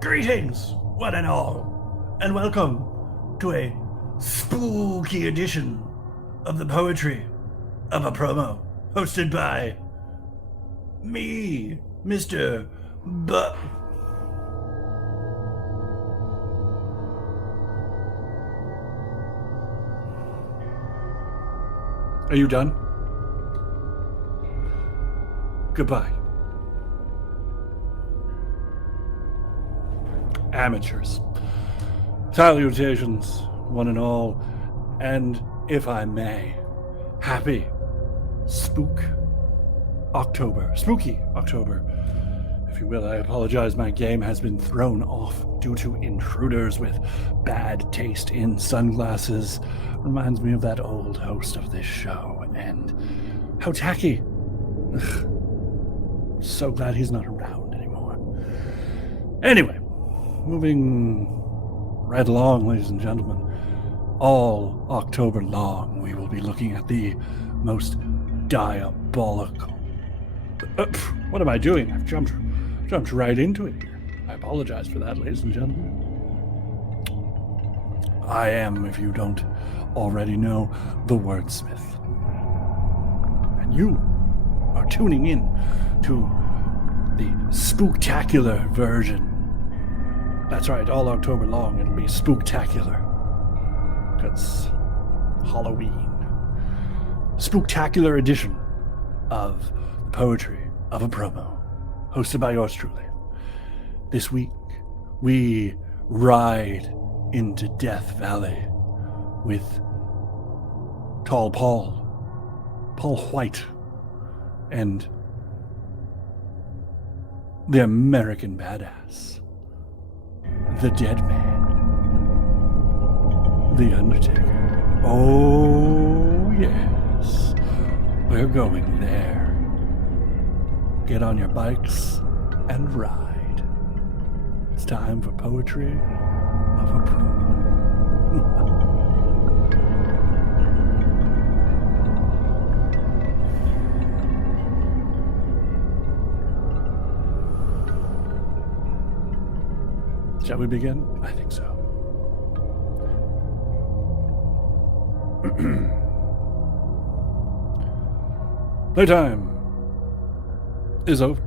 Greetings, one and all, and welcome to a spooky edition of the Poetry of a Promo, hosted by me, Mr. Are you done? Goodbye. Amateurs. Salutations, one and all, and if I may, happy Spooky October, if you will. I apologize, my game has been thrown off due to intruders with bad taste in sunglasses. Reminds me of that old host of this show, and how tacky. Ugh. So glad he's not around anymore. Anyway, moving right along, ladies and gentlemen. All October long, we will be looking at the most diabolical. What am I doing? I've jumped right into it here. I apologize for that, ladies and gentlemen. I am, if you don't already know, the Wordsmith. And you are tuning in to the spooktacular version. That's right, all October long it'll be spooktacular. Because Halloween. Spooktacular edition of the Poetry of a Promo, hosted by yours truly. This week, we ride into Death Valley with Tall Paul White, and the American Badass, the Dead Man, the Undertaker. Oh, yes. We're going there. Get on your bikes and ride. It's time for Poetry of a Promo. Shall we begin? I think so. Playtime is over.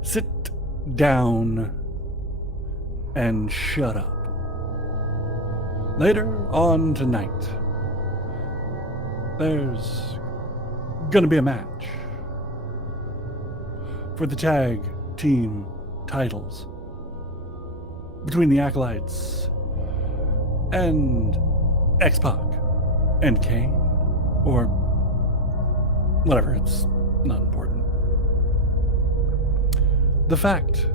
Sit down and shut up. Later on tonight, there's gonna be a match for the tag team titles between the Acolytes and X-Pac and Kane, or whatever, it's not important. The fact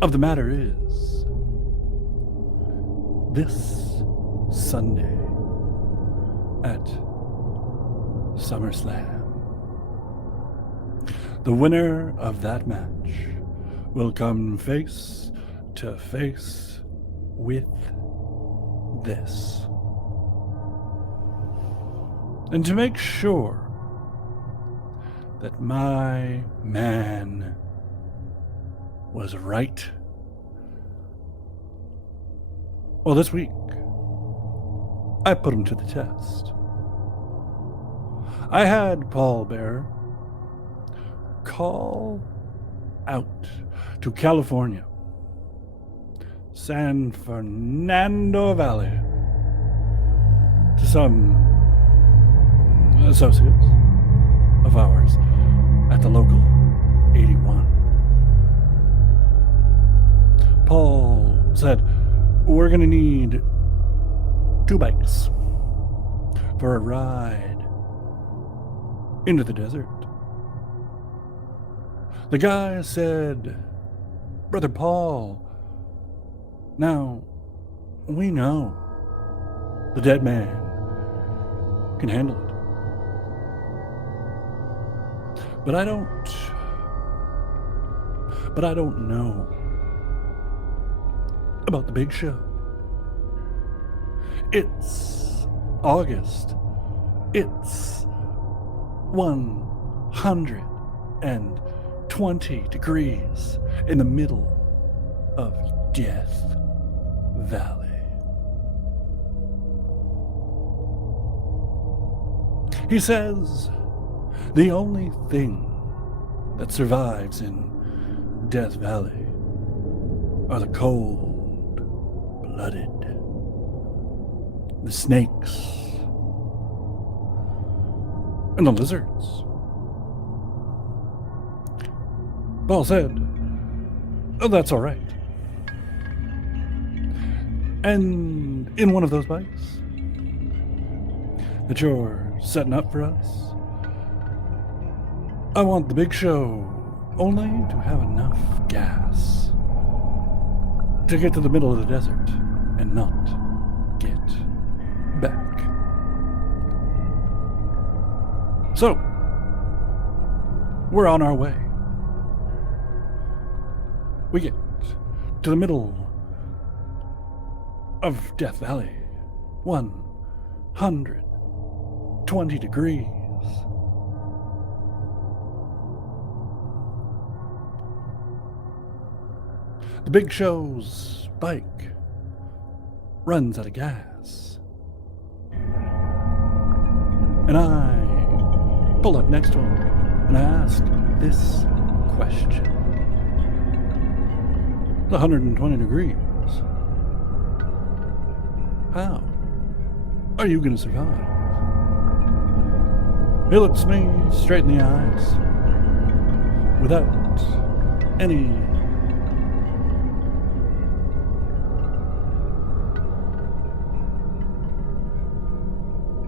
of the matter is, this Sunday at SummerSlam, the winner of that match will come face to face with this. And to make sure that my man was right, well, this week I put him to the test. I had Paul Bearer call out to California, San Fernando Valley, to some associates of ours at the local 81. Paul said, we're going to need 2 bikes for a ride into the desert. The guy said, Brother Paul, now we know the Dead Man can handle it. But I don't know about the big show. It's August. It's 120 20 degrees in the middle of Death Valley. He says the only thing that survives in Death Valley are the cold-blooded, the snakes, and the lizards. Paul said, "Oh, that's all right." And in one of those bites that you're setting up for us, I want the big show only to have enough gas to get to the middle of the desert and not get back. So, we're on our way. We get to the middle of Death Valley, 120 degrees. The big show's bike runs out of gas, and I pull up next to him and I ask this question. It's 120 degrees. How are you going to survive? He looks me straight in the eyes without any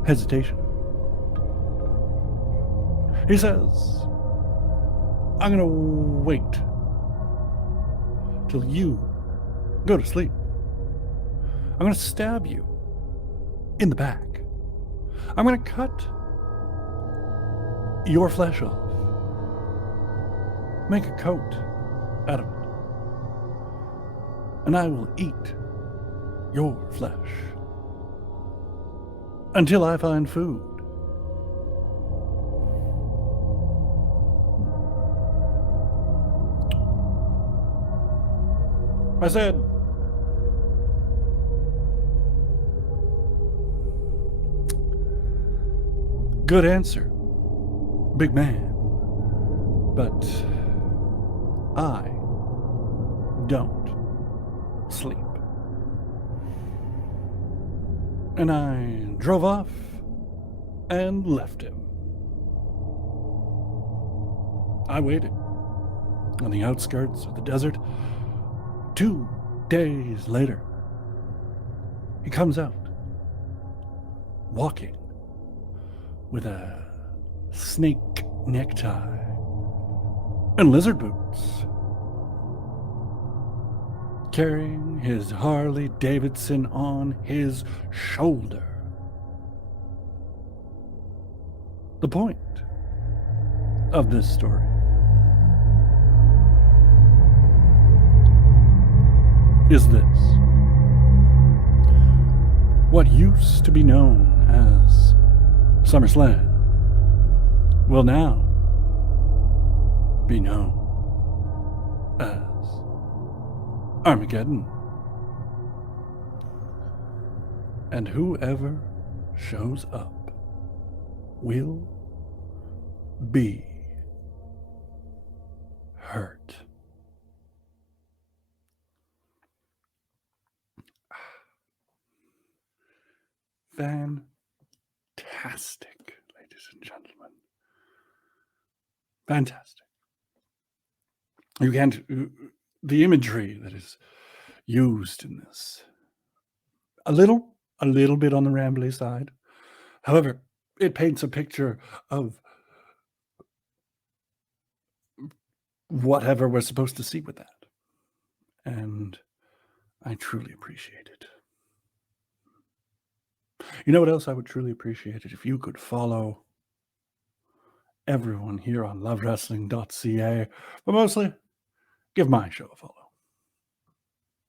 hesitation. He says, "I'm going to wait till you go to sleep. I'm going to stab you in the back. I'm going to cut your flesh off, make a coat out of it, and I will eat your flesh until I find food." I said, "Good answer, big man, but I don't sleep." And I drove off and left him. I waited on the outskirts of the desert. 2 days later, he comes out, walking with a snake necktie and lizard boots, carrying his Harley Davidson on his shoulder. The point of this story is this: what used to be known as SummerSlam will now be known as Armageddon. And whoever shows up will be hurt. Fantastic, ladies and gentlemen. Fantastic. You can't, the imagery that is used in this, a little bit on the rambly side. However, it paints a picture of whatever we're supposed to see with that. And I truly appreciate it. You know what else I would truly appreciate it? If you could follow everyone here on lovewrestling.ca, but mostly give my show a follow.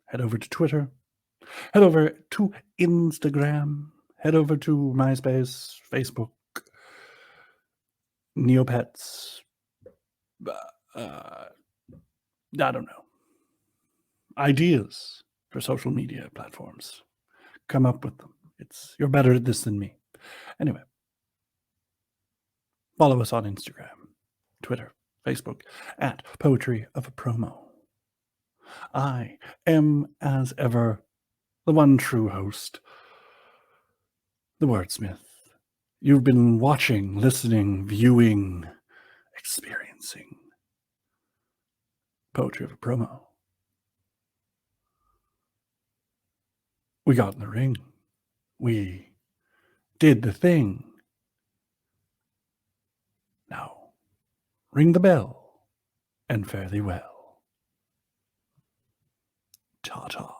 Head over to Twitter, head over to Instagram, head over to MySpace, Facebook, Neopets, I don't know, ideas for social media platforms. Come up with them. You're better at this than me. Anyway, follow us on Instagram, Twitter, Facebook at Poetry of a Promo. I am, as ever, the one true host, the wordsmith. You've been watching, listening, viewing, experiencing Poetry of a Promo. We got in the ring. We did the thing. Now, ring the bell and fare thee well. Ta-ta.